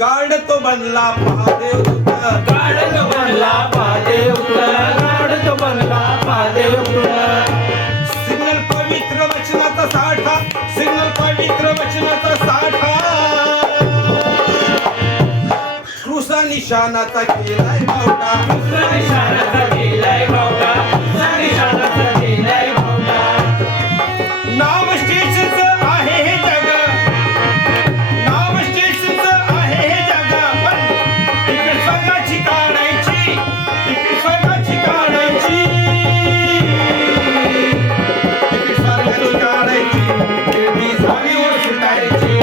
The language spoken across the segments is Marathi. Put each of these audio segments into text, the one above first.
गाड तो बनला महादेव दूत, गाड तो बनला महादेव दूत, गाड तो बनला महादेव दूत. सिग्नल पवित्र वचनाचा साठा, सिग्नल पवित्र वचनाचा साठा, कृष्ण निशाणाचा केलाय बावटा, कृष्ण निशाणाचा केलाय बावटा, कृष्ण निशाणाचा केलाय बावटा. नाव स्टेशनच आहे हे जग, नाव स्टेशनच आहे हे जग, पण तिकीट स्वर्गाची काढायची, तिकीट स्वर्गाची काढायची, तिकीट स्वर्गाची काढायची, गिरणी झालीवर सुटायची,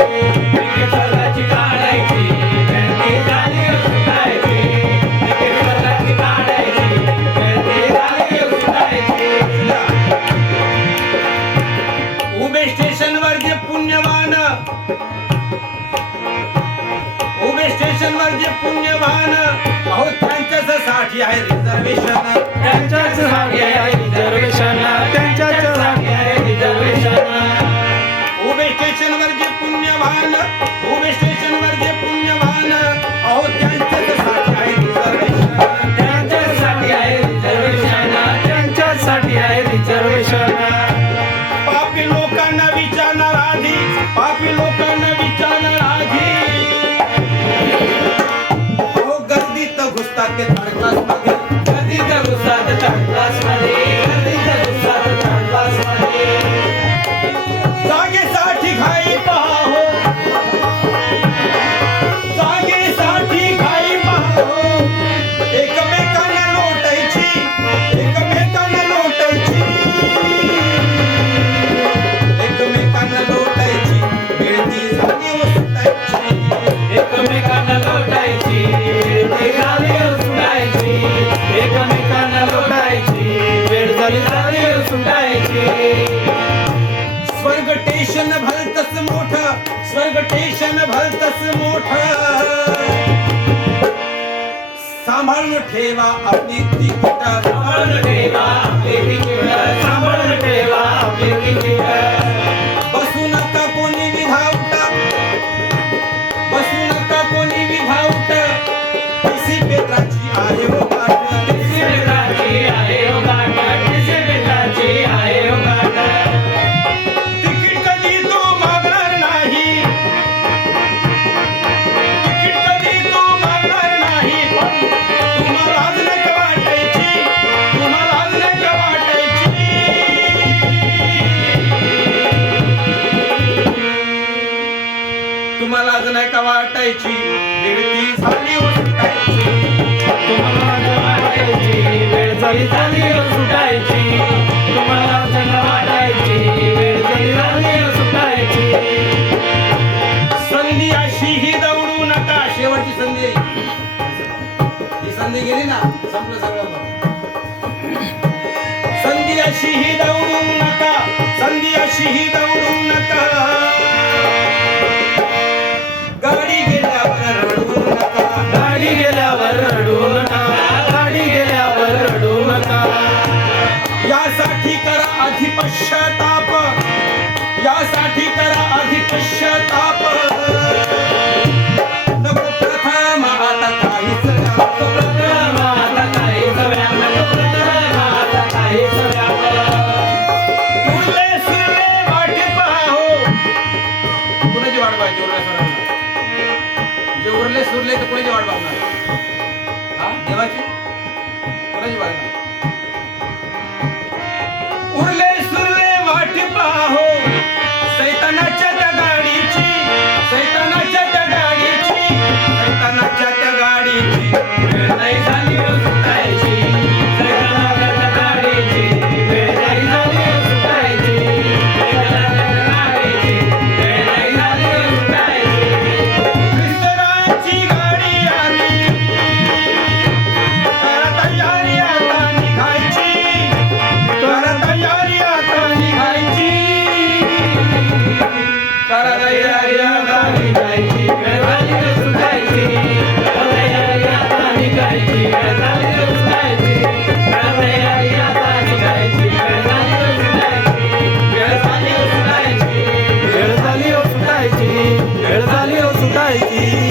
तिकीट स्वर्गाची काढायची, गिरणी झालीवर सुटायची, तिकीट स्वर्गाची काढायची, गिरणी झालीवर सुटायची. उभे स्टेशनवर जे पुण्यवान, उभे स्टेशनवर जे पुण्यवान, अहो त्यांच्याच साठी आहे रिझर्वेशन, त्यांच्याच जागी आहे रिझर्वेशन, त्यांच्याच जागी आहे रिझर्वेशन. उभे स्टेशनवर जे पुण्यवान, उभे स्टेशनवर जे पुण्यवान, अहो त्यांच्याच साठी आहे रिझर्वेशन, त्यांच्यासाठी आहे रिझर्वेशन, त्यांच्यासाठी आहे रिझर्वेशन. पापी लोकांना विचारणार आधी, पापी लोकांना विचारणार आधी, अहो गर्दीत घुसतात ते थर्ड मध्ये, गर्दीत घुसतात थर्ड क्लासमध्ये, गर्दीत घुसतात थर्ड क्लासमध्ये. जागेसाठी घाई पहा हो, जागेसाठी घाई पहा हो, एकमेकांना लोटायची, एकमेकांना लोटायची, एकमेकांना लोटायची, मिळती झाली व सुटायची, एकमेकांना लोटायची, ते झाली सुटायची, एकमेकांना लोटायची, वेळ झाली झाली सुटायची. स्वर्ग स्टेशन भलतच मोठं, स्वर्ग स्टेशन भलतच मोठं, सांभाळून ठेवा आपली तिकीट, सांभाळून ठेवा आपले तिकीट, सांभाळून ठेवा आपले तिकीट. बसू नका कोणी विधाऊट, बसू नका कोणी विधाऊट, किसी पेत्राची आहे हो गाठ, किसी मित्राची आहे हो गाठ, किसी मित्राची आहे हो गाठ. तिकीट कधी तो मागणार नाही, तिकीट कधी तो मागणार नाही, पण तुम्हाला आज नका वाटायची, तुम्हाला आज नका वाटायची, तुम्हाला आज नाही का वाटायची, गिळती झाली व सुटायची, तुम्हाला वाटायची, वेळ झाली झाली सुटायची, तुम्हाला वाटायची, वेळ झाली झाली सुटायची. संधी अशी ही दौडू नका, शेवटची संधी, ही संधी गेली ना संपलं सगळं मग. संधी अशी ही दौडू नका, संधी अशी ही दौडू नका, गाडी गेल्यावर रडू नका, गाडी गेल्यावर रडू नका, गाडी गेल्यावर रडू नका. यासाठी करा आधी पश्चाताप, यासाठी करा आधी पश्चाताप, नको प्रथम आता काहीच व्याप, प्रथम आता काहीच व्याप, प्रथम आता काहीच व्याप. उरले सुरले वाट पहा हो, कुणाची वाट पाहिजे उरल्या सुरल्या, जे उरले सुरले तर कोणाची वाट पाहणार, हा देवाची, कोणाची वाट नाही. उरले सुरले वाट पहा हो, सैतानाच्या त्या गाडीची, सैतानाच्या त्या गाडीची, सैतानाच्या त्या गाडीची, वेळ नाही झाली सुटायची, सैतानाच्या गाडीची, वेळ नाही झाली सुटायची, सैतानाच्या गाडीची, वेळ नाही झाली सुटायची. क्रिस्तराची गाडी आली, करा तयारी आता निघायची, करा तयारी आता निघायची, करा तयारी आता निघायची, वेळ झाली सुटायची, तयारी आता निघायची, वेळ झाली सुटायची, तयारी आता निघायची, वेळ झाली सुटायची, वेळ झाली सुटायची, वेळ झाली सुटायची, वेळ झाली सुटायची.